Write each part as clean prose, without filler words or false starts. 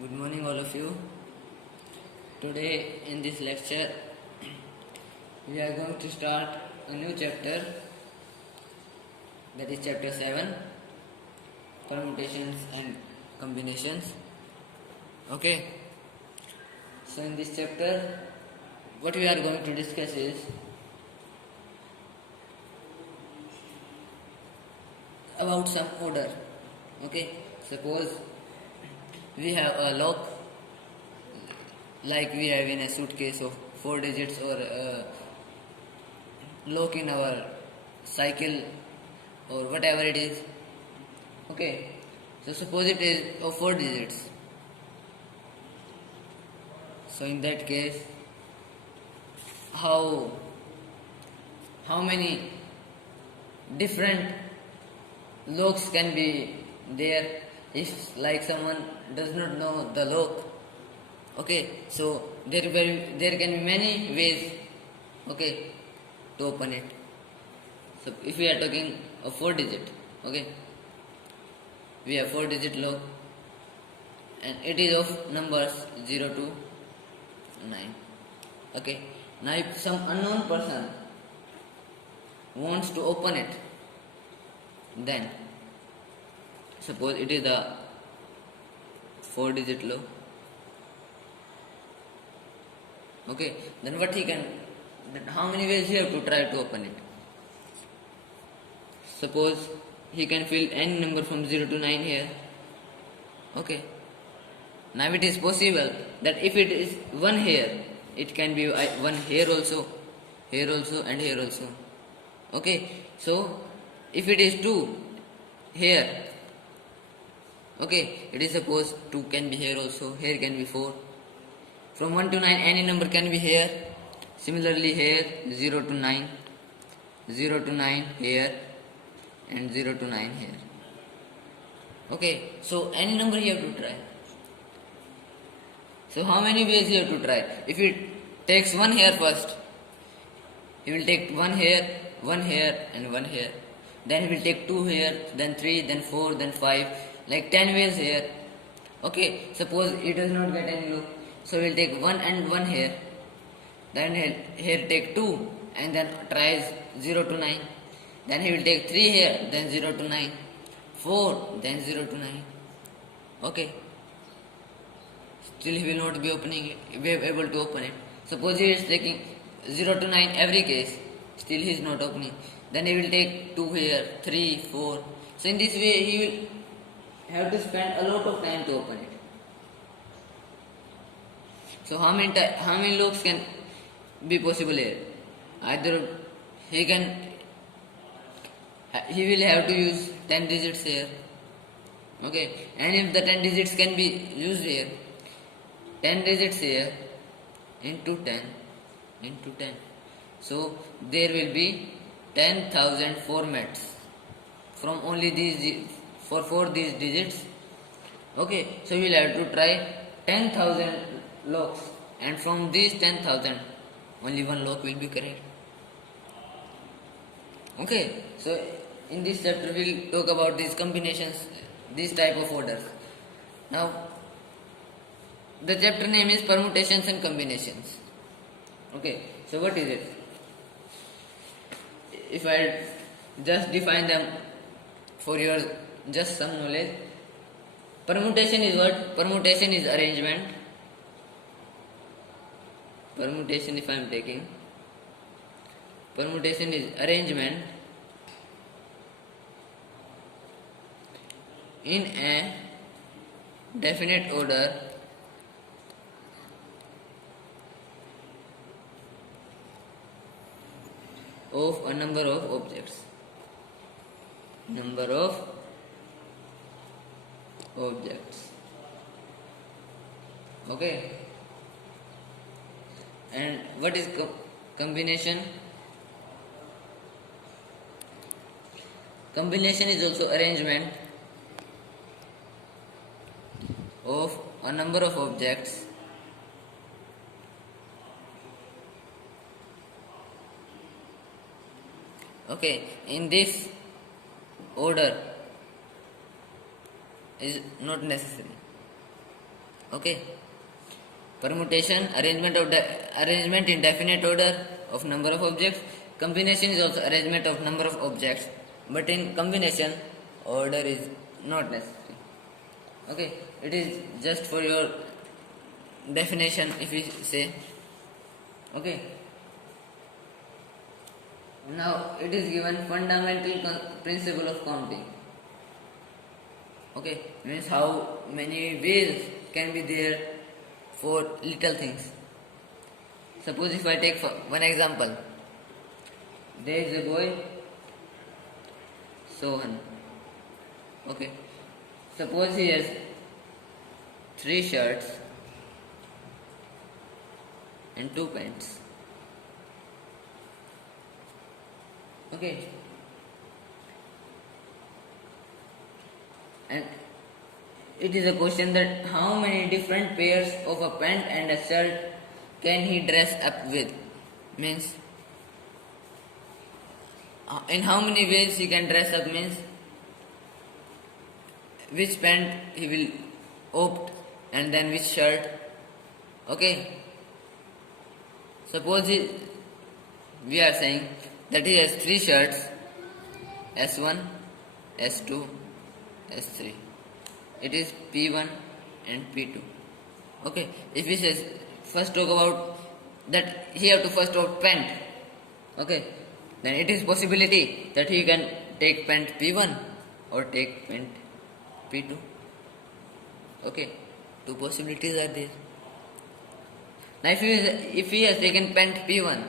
Good morning, all of you. Today, in this lecture, we are going to start a new chapter, that is chapter 7, permutations and combinations. Okay, so in this chapter, what we are going to discuss is about some order. Okay, suppose we have a lock, like we have in a suitcase of 4 digits, or a lock in our cycle, or whatever it is. Okay, so suppose it is of 4 digits. So in that case, how many different locks can be there if like someone does not know the lock? Okay, so there can be many ways, okay, to open it. So if we are talking of 4 digit, okay, we have 4 digit lock and it is of numbers 0 to 9. Okay, now if some unknown person wants to open it, then suppose it is the 4 digit lock. Okay, then what he can, then how many ways he have to try to open it? Suppose he can fill any number from 0 to 9 here. Okay, now it is possible that if it is one here, it can be one here also, and here also. Okay, so if it is 2 here, okay, it is suppose 2 can be here also, here can be 4. From 1 to 9 any number can be here. Similarly here 0 to 9, 0 to 9 here, and 0 to 9 here. Okay, so any number you have to try. So how many ways you have to try? If it takes one here first, he will take one here, and one here. Then he will take 2 here, then 3, then 4, then 5, like 10 ways here. Okay, suppose he does not get any loop, so he will take 1 and 1 here. Then here take 2 and then tries 0 to 9. Then he will take 3 here, then 0 to 9, 4, then 0 to 9. Okay, still he will not be able to open it. Suppose he is taking 0 to 9 every case, still he is not opening. Then he will take 2 here, 3, 4. So in this way he will have to spend a lot of time to open it. So how many loops can be possible here? Either he will have to use 10 digits here. Okay, and if the 10 digits can be used here, 10 digits here into 10 into 10, so there will be 10,000 formats from only these for these digits. Okay, so we will have to try 10,000 locks, and from these 10,000 only one lock will be correct. Okay, so in this chapter we will talk about these combinations, these type of orders. Now the chapter name is permutations and combinations. Okay, so what is it? If I just define them for your just some knowledge, permutation is what? Permutation is arrangement. Permutation, if I am taking, permutation is arrangement in a definite order of a number of objects. Number of objects. Okay. And what is combination? Combination is also arrangement of a number of objects okay in this order is not necessary. Okay. Permutation, arrangement in definite order of number of objects. Combination is also arrangement of number of objects, but in combination, order is not necessary. Okay, it is just for your definition if we say. Okay. Now it is given fundamental principle of counting. Okay, means how many ways can be there for little things. Suppose if I take one example, there is a boy, Sohan. Okay, suppose he has 3 shirts and 2 pants. Okay, and it is a question that how many different pairs of a pant and a shirt can he dress up with? Means in how many ways he can dress up, means which pant he will opt and then which shirt. Okay, suppose we are saying that he has 3 shirts, S1, S2, S3. It is P1 and P2. Okay, if we say first talk about that he have to first talk pant. Okay, then it is possibility that he can take pant P1 or take pant P2. Okay, 2 possibilities are there. Now if he has taken pant P1,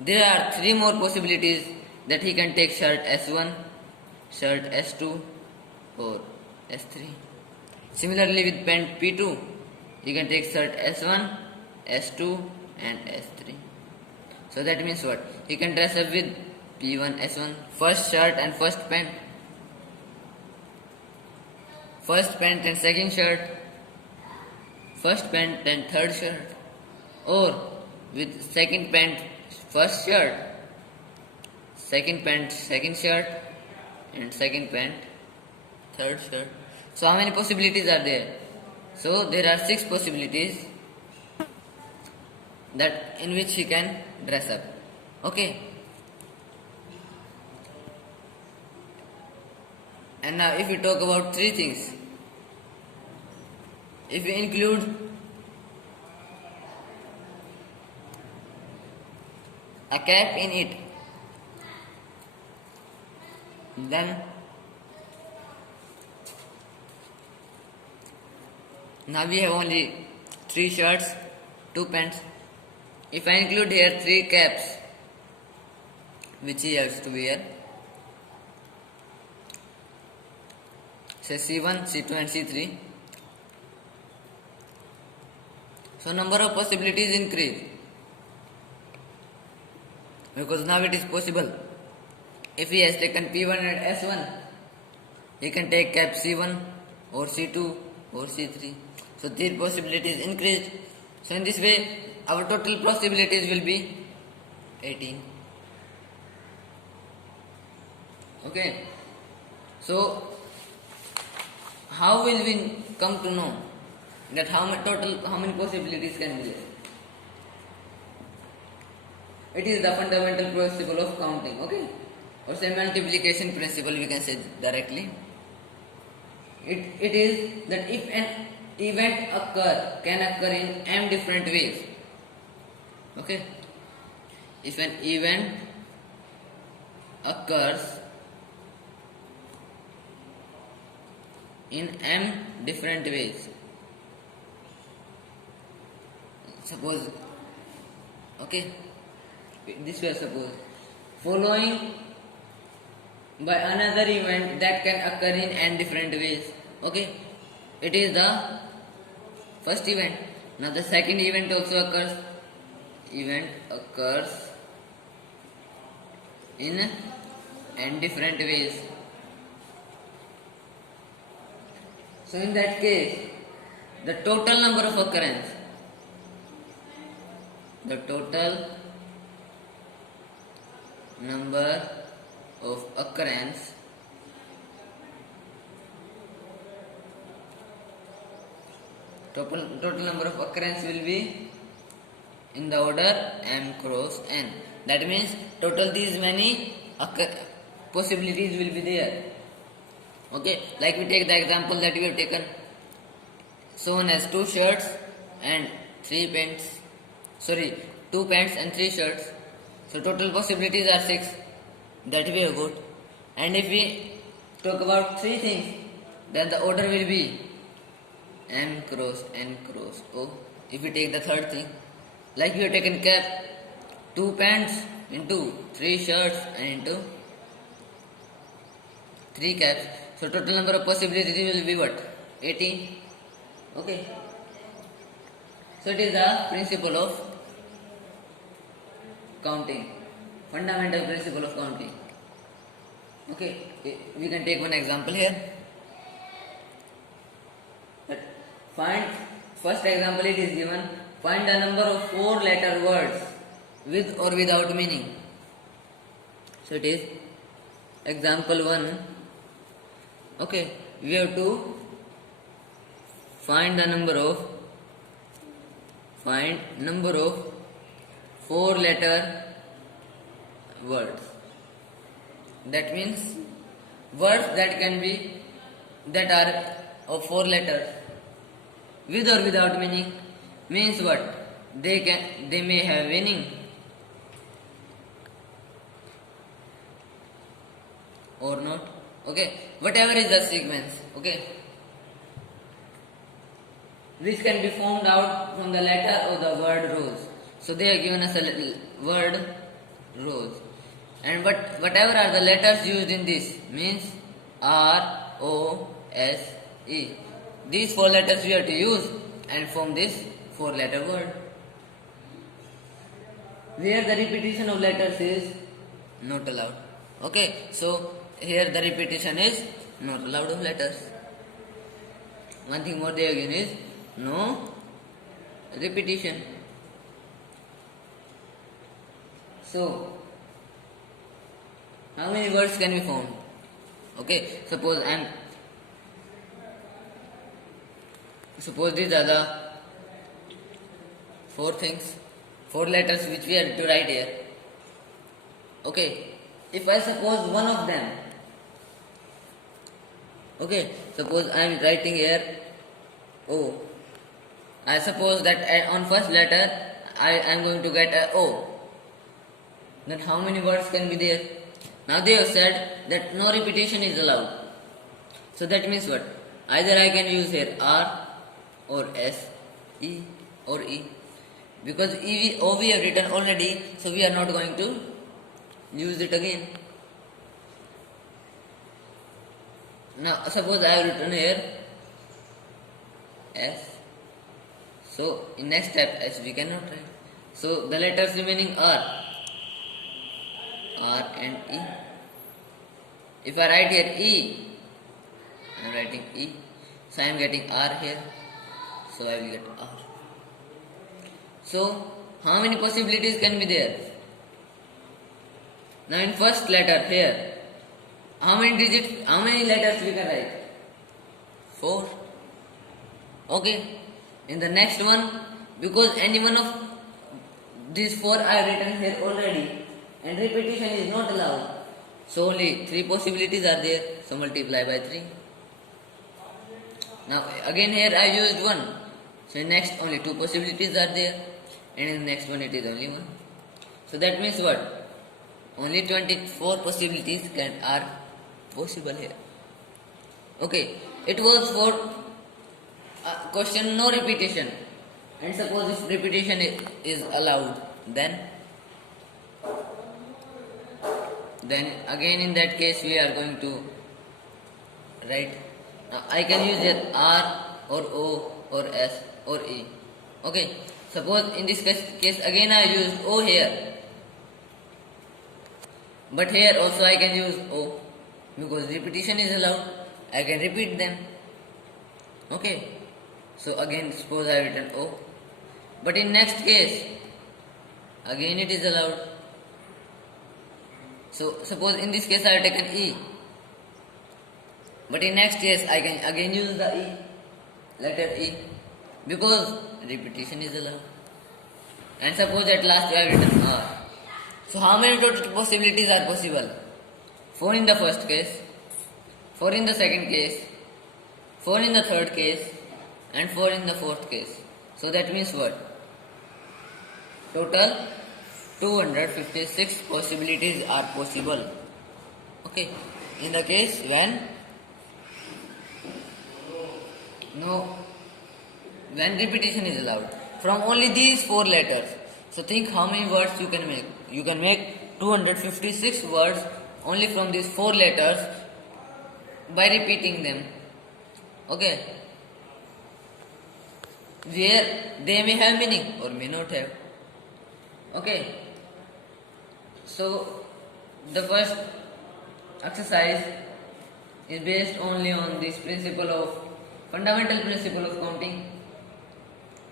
there are 3 more possibilities that he can take shirt S1, shirt S2 or S3. Similarly with pant P2, you can take shirt S1, S2 and S3. So that means what? He can dress up with P1, S1, first shirt and first pant. First pant and second shirt. First pant and third shirt. Or with second pant, first shirt. Second pant, second shirt. And second pant, third shirt. So how many possibilities are there? So there are 6 possibilities that in which he can dress up. Okay. And now if we talk about 3 things, if we include a cap in it, then now we have only 3 shirts, 2 pants. If I include here 3 caps which he has to wear, say C1, C2 and C3, so number of possibilities increase, because now it is possible. If he has taken P1 and S1, he can take cap C1 or C2 or C3. So these possibilities increased. So in this way, our total possibilities will be 18. Okay. So how will we come to know that how many possibilities can be there? It is the fundamental principle of counting. Okay. Or say multiplication principle, we can say directly. It is that if an event can occur in m different ways. Okay, if an event occurs in m different ways, suppose, okay, this way suppose, following by another event that can occur in n different ways. Okay, it is the first event. Now the second event also occurs. Event occurs in n different ways. So in that case, the total number of occurrence, the total number of occurrence total number of occurrence will be in the order m cross n. That means total these many possibilities will be there. Okay, like we take the example that we have taken. Someone has two shirts and three pants. Sorry, two pants and three shirts. So total possibilities are 6. That we have got. And if we talk about three things, then the order will be m cross n cross o. If we take the third thing, like we have taken cap, two pants into three shirts and into three caps. So total number of possibilities will be what? 18. Okay. So it is the principle of counting, fundamental principle of counting. Okay, we can take one example here. Find, first example it is given, find the number of 4-letter words with or without meaning. So it is example 1. Okay, we have to find number of 4-letter words. That means words that are of 4 letters with or without meaning. Means what? They may have meaning or not. Okay, whatever is the sequence. Okay, which can be formed out from the letter or the word rose. So they have given us a word rose, and whatever are the letters used in this means R, O, S, E. These 4 letters we have to use and form this 4-letter word, where the repetition of letters is not allowed. Okay, so here the repetition is not allowed of letters. One thing more they have given is no repetition. So how many words can we form? Okay, suppose these are the 4 things, 4 letters which we have to write here. Okay, if I suppose one of them, okay, suppose I am writing here O. I suppose that on first letter I am going to get a O. Then how many words can be there? Now they have said that no repetition is allowed. So that means what? Either I can use here R or S, E or E. Because O we have written already, so we are not going to use it again. Now suppose I have written here S. So in next step S we cannot write. So the letters remaining are R and E. If I write here E, I am writing E. So I am getting R here. So I will get R. So how many possibilities can be there? Now in first letter here, how many letters we can write? 4. Okay. In the next one, because any one of these 4 I have written here already, and repetition is not allowed, so only 3 possibilities are there. So multiply by 3. Now again here I used 1. So in next only 2 possibilities are there, and in the next one it is only 1. So that means what? Only 24 possibilities are possible here. Okay, it was for question no repetition, and suppose if repetition is allowed, then again in that case we are going to write. Now I can use here R or O or S or E. Okay, suppose in this case again I used O here, but here also I can use O, because repetition is allowed. I can repeat them. Okay, so again suppose I have written O, but in next case again it is allowed. So suppose in this case I have taken E, but in next case I can again use the E, letter E. because repetition is allowed. And suppose at last you have written R. So how many total possibilities are possible? 4 in the first case, 4 in the second case, 4 in the third case, and 4 in the fourth case. So that means what? Total 256 possibilities are possible. Okay. In the case when repetition is allowed from only these 4 letters. So think how many words you can make. You can make 256 words only from these 4 letters by repeating them. Okay. Where they may have meaning or may not have. Okay. So the first exercise is based only on this principle of fundamental principle of counting.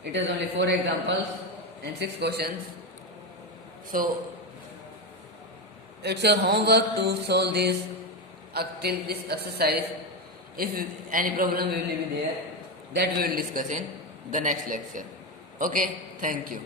It has only 4 examples and 6 questions. So it's your homework to solve this till this exercise. If any problem will be there, that we will discuss in the next lecture. Okay, thank you.